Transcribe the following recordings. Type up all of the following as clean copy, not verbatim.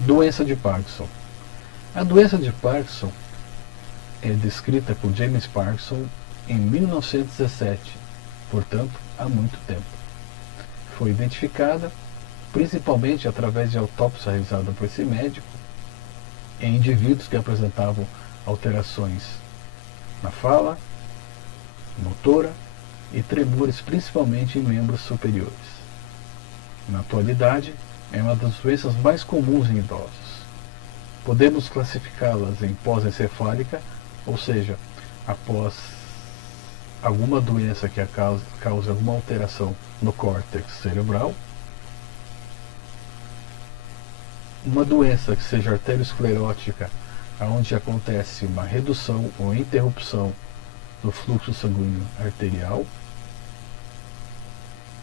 Doença de Parkinson. A doença de Parkinson é descrita por James Parkinson em 1917, portanto, há muito tempo. Foi identificada principalmente através de autópsia realizada por esse médico em indivíduos que apresentavam alterações na fala, motora e tremores, principalmente em membros superiores. Na atualidade, é uma das doenças mais comuns em idosos. Podemos classificá-las em pós-encefálica, ou seja, após alguma doença que cause alguma alteração no córtex cerebral, uma doença que seja arteriosclerótica, onde acontece uma redução ou interrupção do fluxo sanguíneo arterial,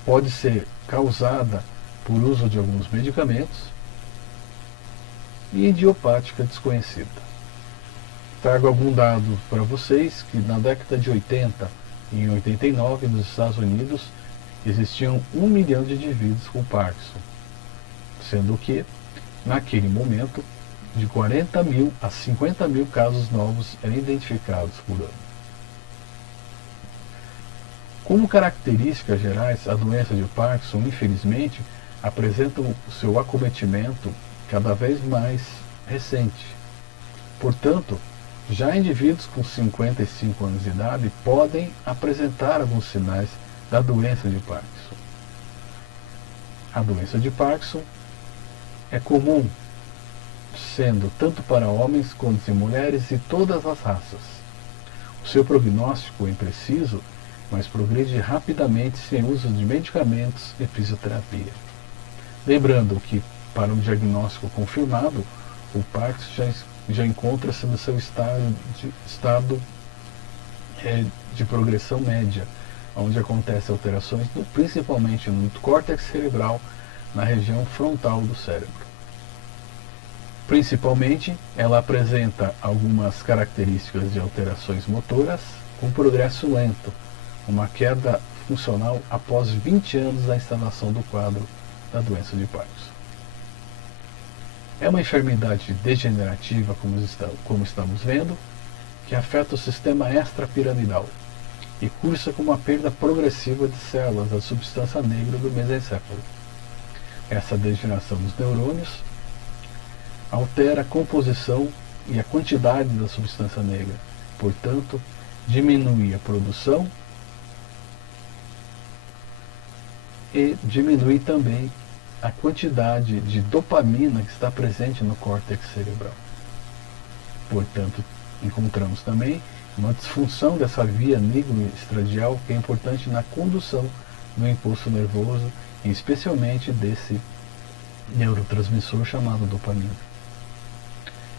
pode ser causada por uso de alguns medicamentos, e idiopática desconhecida. Trago algum dado para vocês que na década de 80 e em 89 nos Estados Unidos existiam 1 milhão de indivíduos com Parkinson, sendo que naquele momento de 40 mil a 50 mil casos novos eram identificados por ano. Como características gerais, a doença de Parkinson, infelizmente, apresenta o seu acometimento cada vez mais recente. Portanto, já indivíduos com 55 anos de idade podem apresentar alguns sinais da doença de Parkinson. A doença de Parkinson é comum, sendo tanto para homens quanto em mulheres e todas as raças. O seu prognóstico é impreciso, mas progride rapidamente sem uso de medicamentos e fisioterapia. Lembrando que, para um diagnóstico confirmado, o Parkinson já encontra-se no seu estado de progressão média, onde acontecem alterações principalmente no córtex cerebral, na região frontal do cérebro. Principalmente, ela apresenta algumas características de alterações motoras com progresso lento, uma queda funcional após 20 anos da instalação do quadro da doença de Parkinson. É uma enfermidade degenerativa, como estamos vendo, que afeta o sistema extrapiramidal e cursa com uma perda progressiva de células da substância negra do mesencéfalo. Essa degeneração dos neurônios altera a composição e a quantidade da substância negra, portanto, diminui a produção e diminui também a quantidade de dopamina que está presente no córtex cerebral. Portanto, encontramos também uma disfunção dessa via nigroestradial que é importante na condução do impulso nervoso e especialmente desse neurotransmissor chamado dopamina.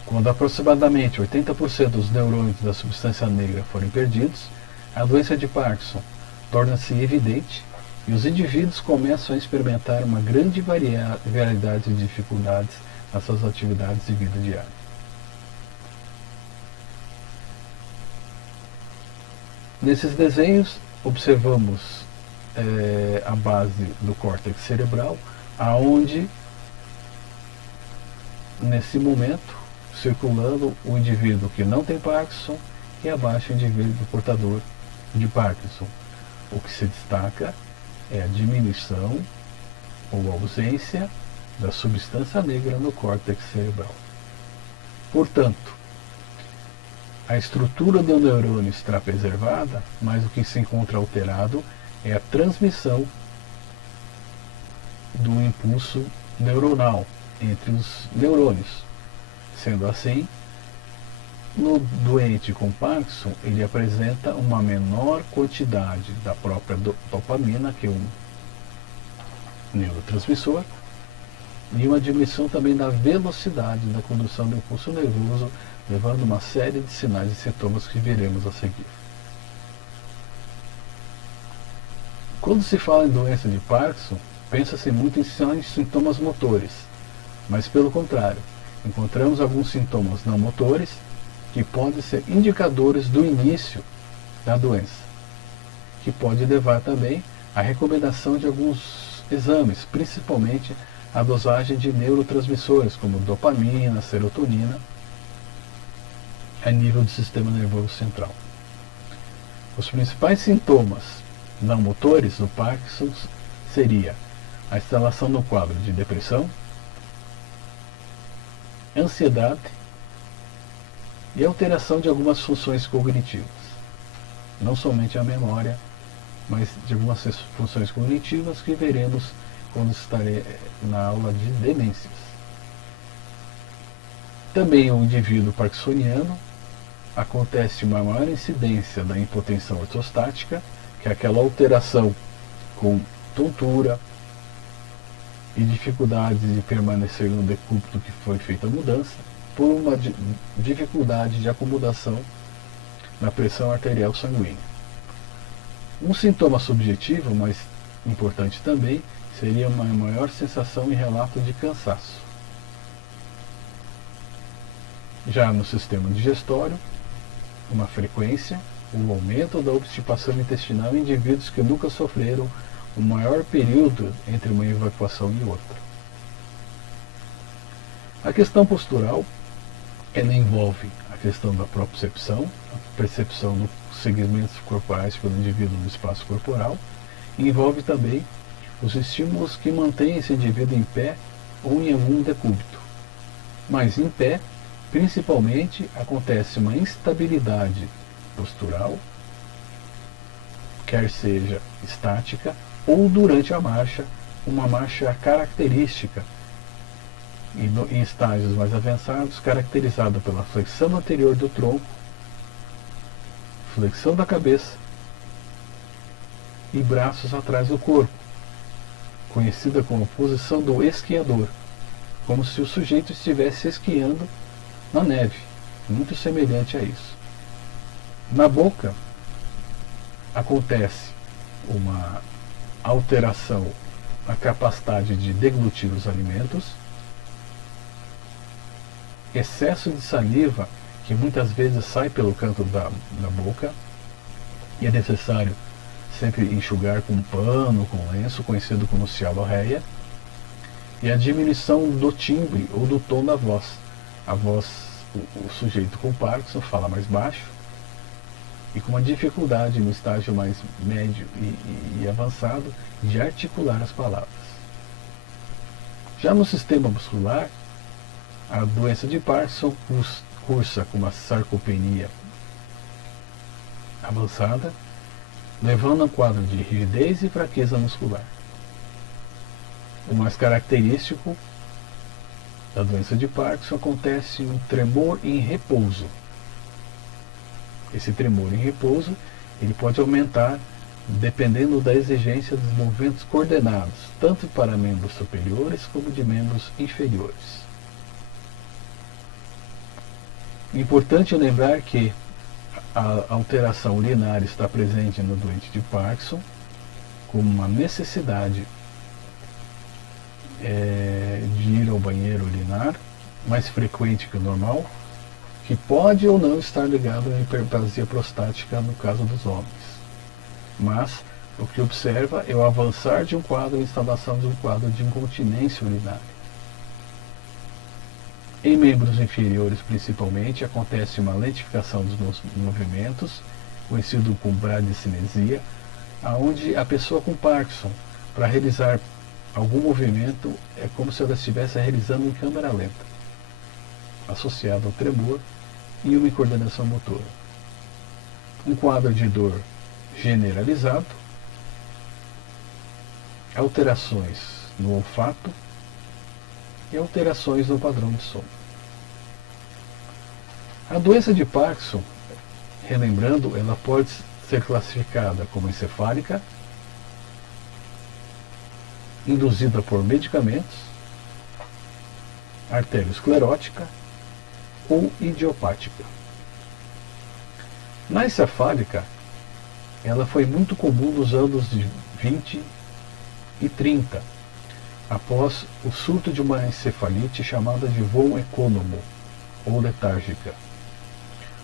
Quando aproximadamente 80% dos neurônios da substância negra forem perdidos, a doença de Parkinson torna-se evidente e os indivíduos começam a experimentar uma grande variedade de dificuldades nas suas atividades de vida diária. Nesses desenhos, observamos a base do córtex cerebral, aonde, nesse momento, circulando o indivíduo que não tem Parkinson e abaixo o indivíduo portador de Parkinson. O que se destaca é a diminuição ou ausência da substância negra no córtex cerebral. Portanto, a estrutura do neurônio está preservada, mas o que se encontra alterado é a transmissão do impulso neuronal entre os neurônios. Sendo assim, no doente com Parkinson, ele apresenta uma menor quantidade da própria dopamina, que é um neurotransmissor, e uma diminuição também da velocidade da condução do impulso nervoso, levando uma série de sinais e sintomas que veremos a seguir. Quando se fala em doença de Parkinson, pensa-se muito em sintomas motores, mas pelo contrário, encontramos alguns sintomas não motores que podem ser indicadores do início da doença, que pode levar também à recomendação de alguns exames, principalmente a dosagem de neurotransmissores, como dopamina, serotonina, a nível do sistema nervoso central. Os principais sintomas não motores do Parkinson seria a instalação no quadro de depressão, ansiedade e alteração de algumas funções cognitivas. Não somente a memória, mas de algumas funções cognitivas que veremos quando estarei na aula de demências. Também o indivíduo parkinsoniano acontece uma maior incidência da hipotensão ortostática, que é aquela alteração com tontura e dificuldade de permanecer no decúbito que foi feita a mudança, por uma dificuldade de acomodação na pressão arterial sanguínea. Um sintoma subjetivo, mas importante também, seria uma maior sensação e relato de cansaço. Já no sistema digestório, uma frequência, o aumento da obstipação intestinal em indivíduos que nunca sofreram o maior período entre uma evacuação e outra. A questão postural, ela envolve a questão da propriocepção, a percepção dos segmentos corporais pelo indivíduo no espaço corporal, e envolve também os estímulos que mantêm esse indivíduo em pé ou em algum decúbito. Mas em pé, principalmente, acontece uma instabilidade postural, quer seja estática ou durante a marcha, uma marcha característica, e em estágios mais avançados, caracterizada pela flexão anterior do tronco, flexão da cabeça e braços atrás do corpo, conhecida como posição do esquiador, como se o sujeito estivesse esquiando na neve, muito semelhante a isso. Na boca acontece uma alteração na capacidade de deglutir os alimentos, excesso de saliva que muitas vezes sai pelo canto da boca, e é necessário sempre enxugar com pano, com lenço, conhecido como cialorreia, e a diminuição do timbre ou do tom da voz. A voz, o sujeito com Parkinson fala mais baixo e com uma dificuldade no estágio mais médio e avançado de articular as palavras. Já no sistema muscular, a doença de Parkinson cursa com uma sarcopenia avançada, levando a um quadro de rigidez e fraqueza muscular. O mais característico da doença de Parkinson acontece um tremor em repouso. Esse tremor em repouso ele pode aumentar dependendo da exigência dos movimentos coordenados, tanto para membros superiores como de membros inferiores. Importante lembrar que a alteração urinária está presente no doente de Parkinson como uma necessidade de ir ao banheiro urinar, mais frequente que o normal, que pode ou não estar ligado à hiperplasia prostática no caso dos homens. Mas o que observa é o avançar de um quadro e a instalação de um quadro de incontinência urinária. Em membros inferiores, principalmente, acontece uma lentificação dos movimentos, conhecido como bradicinesia, onde a pessoa com Parkinson, para realizar algum movimento, é como se ela estivesse realizando em câmera lenta, associado ao tremor e uma coordenação motora. Um quadro de dor generalizado, alterações no olfato e alterações no padrão de sono. A doença de Parkinson, relembrando, ela pode ser classificada como encefálica, induzida por medicamentos, arteriosclerótica ou idiopática. Na encefálica, ela foi muito comum nos anos de 20 e 30, após o surto de uma encefalite chamada de voo ecônomo ou letárgica.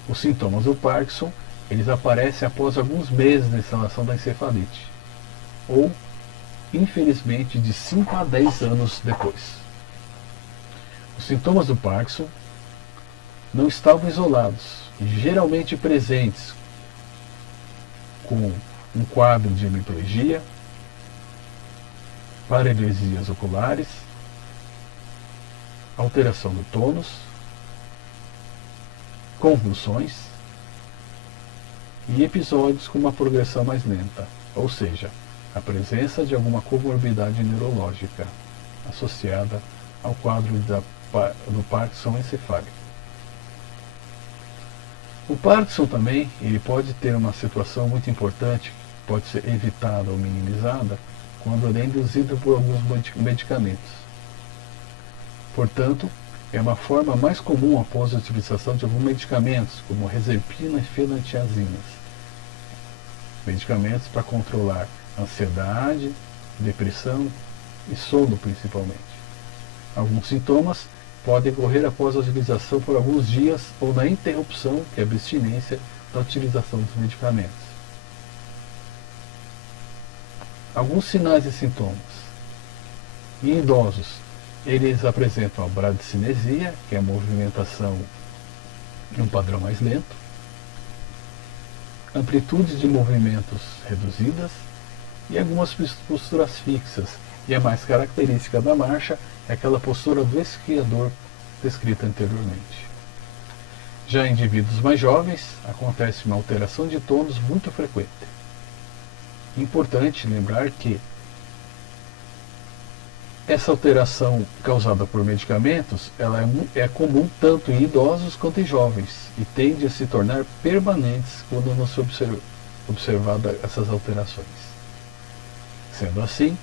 Os sintomas do Parkinson, eles aparecem após alguns meses da instalação da encefalite, ou infelizmente, de 5 a 10 anos depois. Os sintomas do Parkinson não estavam isolados e geralmente presentes com um quadro de hemiplegia, paralisias oculares, alteração do tônus, convulsões e episódios com uma progressão mais lenta, ou seja, a presença de alguma comorbidade neurológica associada ao quadro do Parkinson encefálico. O Parkinson também ele pode ter uma situação muito importante, que pode ser evitada ou minimizada, quando ele é induzido por alguns medicamentos. Portanto, é uma forma mais comum após a utilização de alguns medicamentos, como reserpina e fenantiazinas. Medicamentos para controlar ansiedade, depressão e sono principalmente. Alguns sintomas podem ocorrer após a utilização por alguns dias ou na interrupção, que é a abstinência da utilização dos medicamentos. Alguns sinais e sintomas. Em idosos, eles apresentam a bradicinesia, que é a movimentação em um padrão mais lento, amplitudes de movimentos reduzidas e algumas posturas fixas. E a mais característica da marcha é aquela postura do esquiador descrita anteriormente. Já em indivíduos mais jovens, acontece uma alteração de tônus muito frequente. Importante lembrar que essa alteração causada por medicamentos ela é comum tanto em idosos quanto em jovens e tende a se tornar permanentes quando não se observada essas alterações. Sendo assim,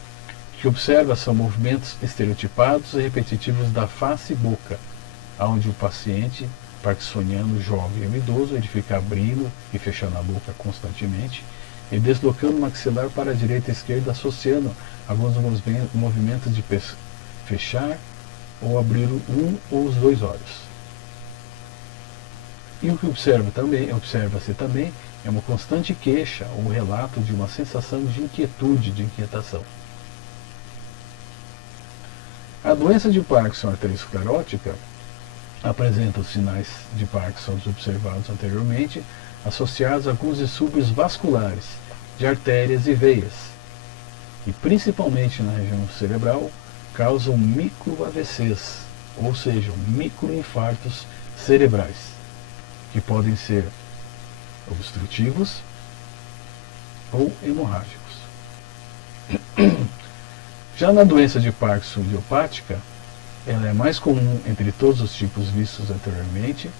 o que observa são movimentos estereotipados e repetitivos da face e boca, onde o paciente parkinsoniano jovem ou idoso ele fica abrindo e fechando a boca constantemente e deslocando o maxilar para a direita e a esquerda, associando alguns movimentos de fechar ou abrir um ou os dois olhos. E o que observa-se também é uma constante queixa ou relato de uma sensação de inquietude, de inquietação. A doença de Parkinson arteriosclerótica apresenta os sinais de Parkinson observados anteriormente, associados a alguns distúrbios vasculares, de artérias e veias, e principalmente na região cerebral, causam micro-AVCs, ou seja, microinfartos cerebrais, que podem ser obstrutivos ou hemorrágicos. Já na doença de Parkinson idiopática, ela é mais comum entre todos os tipos vistos anteriormente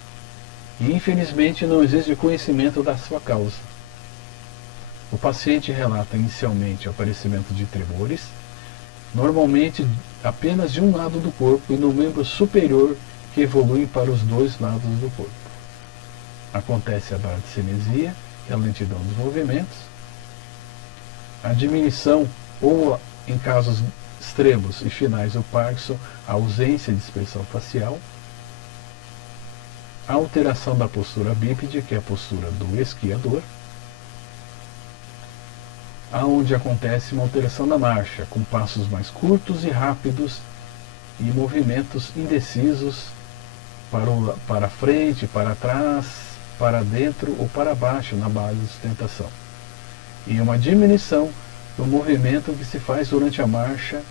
e, infelizmente, não existe conhecimento da sua causa. O paciente relata inicialmente o aparecimento de tremores, normalmente apenas de um lado do corpo e no membro superior, que evoluem para os dois lados do corpo. Acontece a bradicinesia, que é a lentidão dos movimentos, a diminuição ou, em casos extremos e finais do Parkinson, a ausência de expressão facial, a alteração da postura bípede, que é a postura do esquiador, aonde acontece uma alteração da marcha, com passos mais curtos e rápidos e movimentos indecisos para frente, para trás, para dentro ou para baixo na base de sustentação. E uma diminuição do movimento que se faz durante a marcha,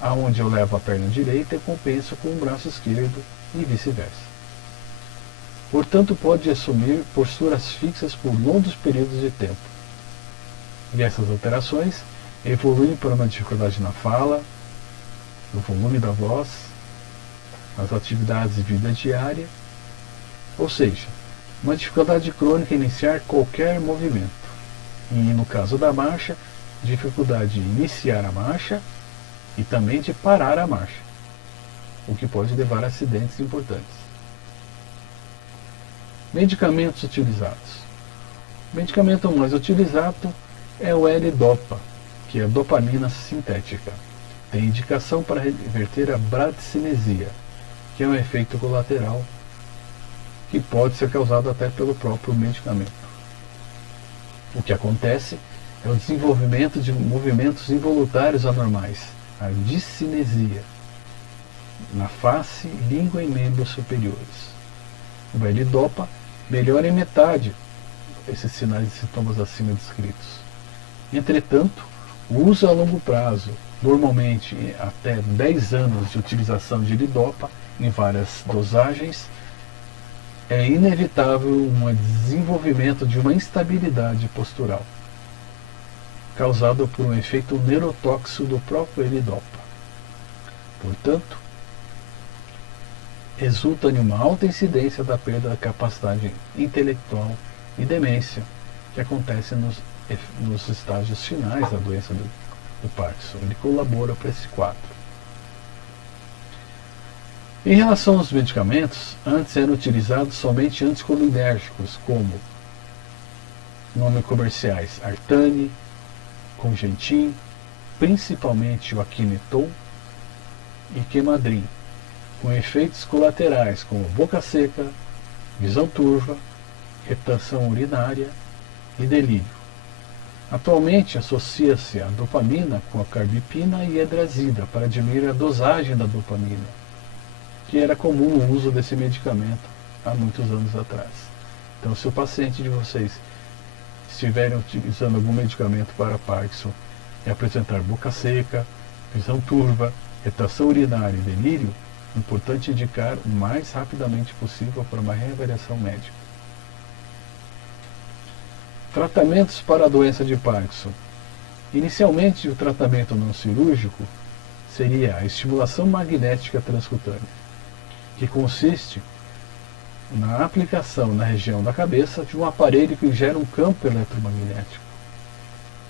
aonde eu levo a perna direita e compenso com o braço esquerdo e vice-versa. Portanto, pode assumir posturas fixas por longos períodos de tempo. E essas alterações evoluem para uma dificuldade na fala, no volume da voz, nas atividades de vida diária, ou seja, uma dificuldade crônica em iniciar qualquer movimento. E no caso da marcha, dificuldade de iniciar a marcha e também de parar a marcha, o que pode levar a acidentes importantes. Medicamentos utilizados. O medicamento mais utilizado é o L-Dopa, que é a dopamina sintética. Tem indicação para reverter a bradicinesia, que é um efeito colateral que pode ser causado até pelo próprio medicamento. O que acontece é o desenvolvimento de movimentos involuntários anormais, a discinesia, na face, língua e membros superiores. O L-Dopa melhora em metade esses sinais e sintomas acima descritos. Entretanto, o uso a longo prazo, normalmente até 10 anos de utilização de L-Dopa em várias dosagens, é inevitável um desenvolvimento de uma instabilidade postural, causado por um efeito neurotóxico do próprio L-Dopa. Portanto, resulta em uma alta incidência da perda da capacidade intelectual e demência, que acontece nos estágios finais da doença do Parkinson. Ele colabora para esse quadro. Em relação aos medicamentos, antes eram utilizados somente anticolinérgicos, como nomes comerciais Artane, Congentin, principalmente o Aquiniton e Quemadrin, com efeitos colaterais como boca seca, visão turva, retenção urinária e delírio. Atualmente associa-se a dopamina com a carbipina e edrazida para diminuir a dosagem da dopamina, que era comum o uso desse medicamento há muitos anos atrás. Então, se o paciente de vocês estiverem utilizando algum medicamento para Parkinson e apresentar boca seca, visão turva, retenção urinária e delírio, é importante indicar o mais rapidamente possível para uma reavaliação médica. Tratamentos para a doença de Parkinson. Inicialmente, o tratamento não cirúrgico seria a estimulação magnética transcutânea, que consiste na aplicação na região da cabeça de um aparelho que gera um campo eletromagnético,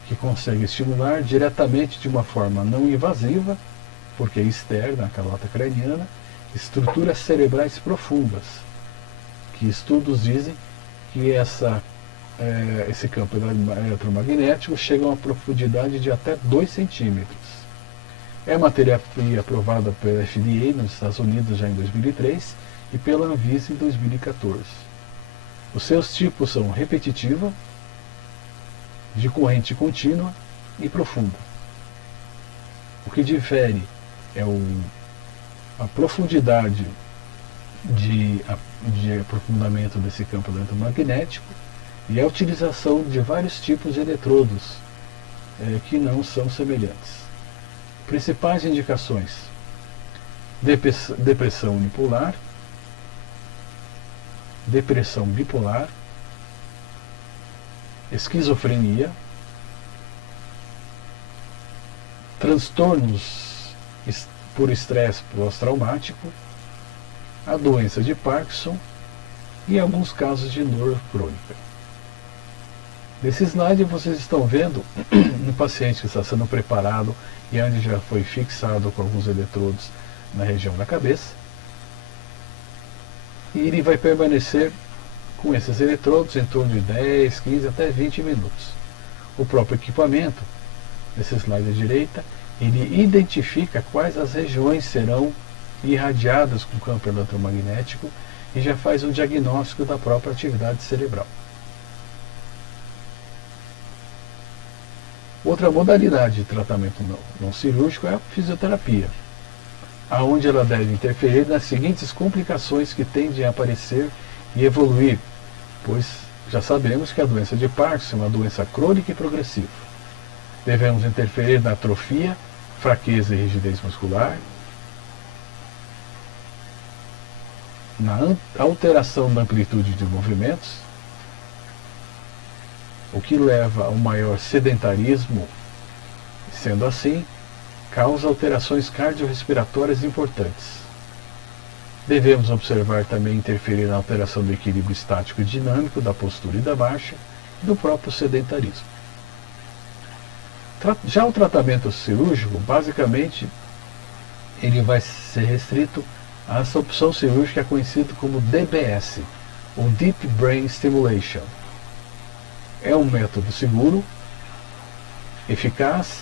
que consegue estimular diretamente de uma forma não invasiva, porque é externa à calota craniana, estruturas cerebrais profundas, que estudos dizem que esse campo eletromagnético chega a uma profundidade de até 2 centímetros. É matéria-prima aprovada pela FDA nos Estados Unidos já em 2003 e pela Anvisa em 2014. Os seus tipos são repetitiva, de corrente contínua e profunda. O que difere é a profundidade de aprofundamento desse campo eletromagnético e a utilização de vários tipos de eletrodos que não são semelhantes. Principais indicações: depressão unipolar, depressão bipolar, esquizofrenia, transtornos por estresse pós-traumático, a doença de Parkinson e alguns casos de dor crônica. Nesse slide vocês estão vendo um paciente que está sendo preparado e onde já foi fixado com alguns eletrodos na região da cabeça. E ele vai permanecer com esses eletrodos em torno de 10, 15 até 20 minutos. O próprio equipamento, nesse slide à direita, ele identifica quais as regiões serão irradiadas com campo eletromagnético e já faz um diagnóstico da própria atividade cerebral. Outra modalidade de tratamento não cirúrgico é a fisioterapia, aonde ela deve interferir nas seguintes complicações que tendem a aparecer e evoluir, pois já sabemos que a doença de Parkinson é uma doença crônica e progressiva. Devemos interferir na atrofia, fraqueza e rigidez muscular, na alteração da amplitude de movimentos, o que leva ao maior sedentarismo, sendo assim, causa alterações cardiorrespiratórias importantes. Devemos observar também interferir na alteração do equilíbrio estático e dinâmico da postura e da marcha e do próprio sedentarismo. Já o tratamento cirúrgico, basicamente, ele vai ser restrito a essa opção cirúrgica conhecida como DBS, ou Deep Brain Stimulation. É um método seguro, eficaz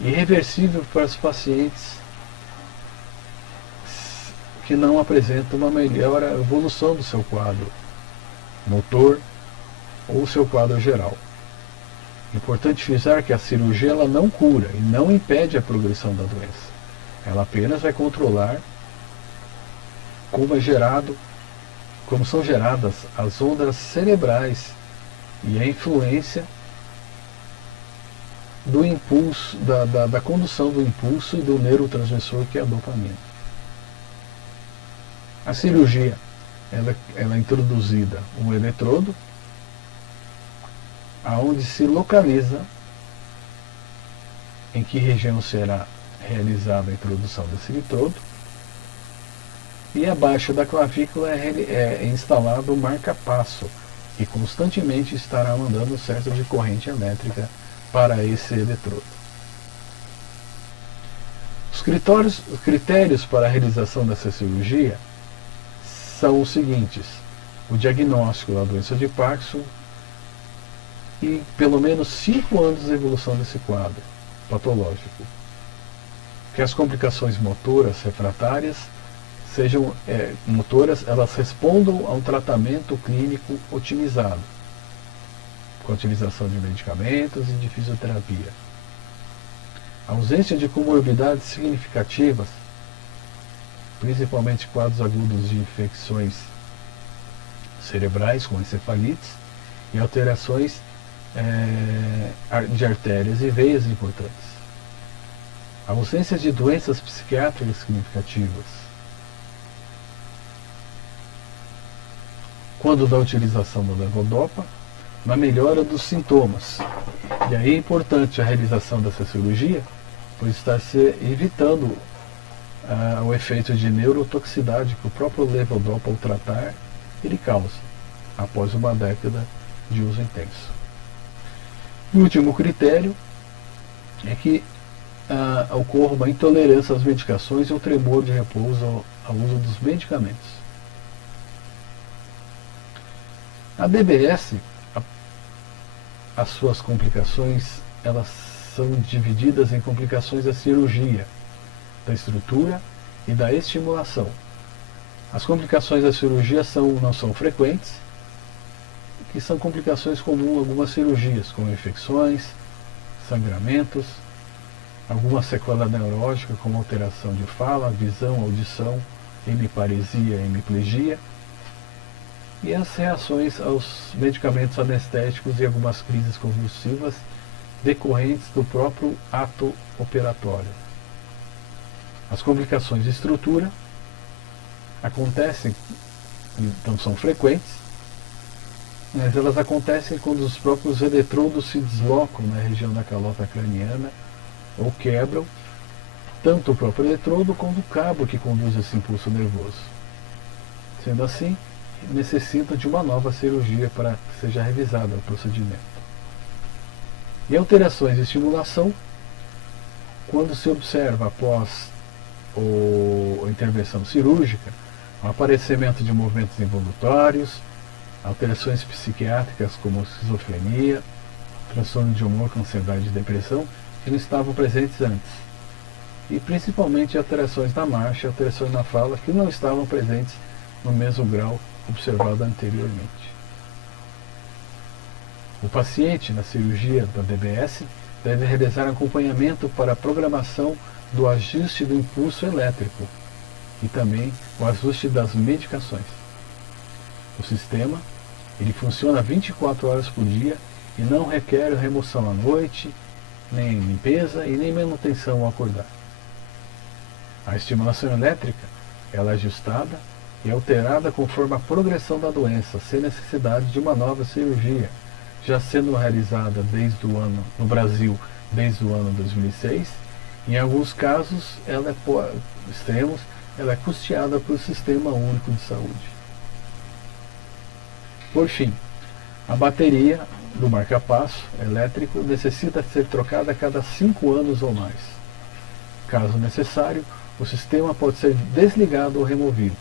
e reversível para os pacientes que não apresentam uma melhor evolução do seu quadro motor ou seu quadro geral. Importante frisar que a cirurgia ela não cura e não impede a progressão da doença. Ela apenas vai controlar como são geradas as ondas cerebrais e a influência do impulso, da condução do impulso e do neurotransmissor que é a dopamina. A cirurgia ela é introduzida um eletrodo aonde se localiza em que região será realizada a introdução desse eletrodo, e abaixo da clavícula é instalado o marca-passo, que constantemente estará mandando certo de corrente elétrica para esse eletrodo. Os critérios para a realização dessa cirurgia são os seguintes: o diagnóstico da doença de Parkinson e pelo menos 5 anos de evolução desse quadro patológico. Que as complicações motoras refratárias sejam motoras, elas respondam a um tratamento clínico otimizado, com a utilização de medicamentos e de fisioterapia. A ausência de comorbidades significativas, principalmente quadros agudos de infecções cerebrais, como encefalites, e alterações de artérias e veias importantes. A ausência de doenças psiquiátricas significativas. Quando da utilização do levodopa, na melhora dos sintomas. E aí é importante a realização dessa cirurgia, pois está se evitando o efeito de neurotoxicidade que o próprio levodopa, ao tratar, ele causa, após uma década de uso intenso. O último critério é que ocorra uma intolerância às medicações e o tremor de repouso ao uso dos medicamentos. A DBS, as suas complicações, elas são divididas em complicações da cirurgia, da estrutura e da estimulação. As complicações da cirurgia não são frequentes, que são complicações comuns a algumas cirurgias, como infecções, sangramentos, alguma sequela neurológica, como alteração de fala, visão, audição, hemiparesia, hemiplegia, e as reações aos medicamentos anestéticos e algumas crises convulsivas decorrentes do próprio ato operatório. As complicações de estrutura acontecem, então são frequentes, mas elas acontecem quando os próprios eletrodos se deslocam na região da calota craniana ou quebram tanto o próprio eletrodo quanto o cabo que conduz esse impulso nervoso. Sendo assim, necessita de uma nova cirurgia para que seja revisado o procedimento. E alterações de estimulação, quando se observa após a intervenção cirúrgica, o aparecimento de movimentos involuntários, alterações psiquiátricas como esquizofrenia, transtorno de humor com ansiedade e depressão, que não estavam presentes antes. E principalmente alterações na marcha e alterações na fala, que não estavam presentes no mesmo grau observado anteriormente. O paciente na cirurgia da DBS deve realizar acompanhamento para a programação do ajuste do impulso elétrico e também o ajuste das medicações. O sistema ele funciona 24 horas por dia e não requer remoção à noite, nem limpeza e nem manutenção ao acordar. A estimulação elétrica ela é ajustada e alterada conforme a progressão da doença, sem necessidade de uma nova cirurgia, já sendo realizada no Brasil desde o ano 2006. Em alguns casos, extremos, ela é custeada pelo Sistema Único de Saúde. Por fim, a bateria do marca-passo elétrico necessita ser trocada a cada 5 anos ou mais. Caso necessário, o sistema pode ser desligado ou removido.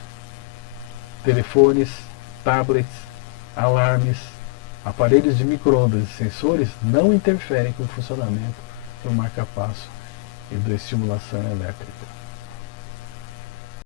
Telefones, tablets, alarmes, aparelhos de micro-ondas e sensores não interferem com o funcionamento do marca-passo e da estimulação elétrica.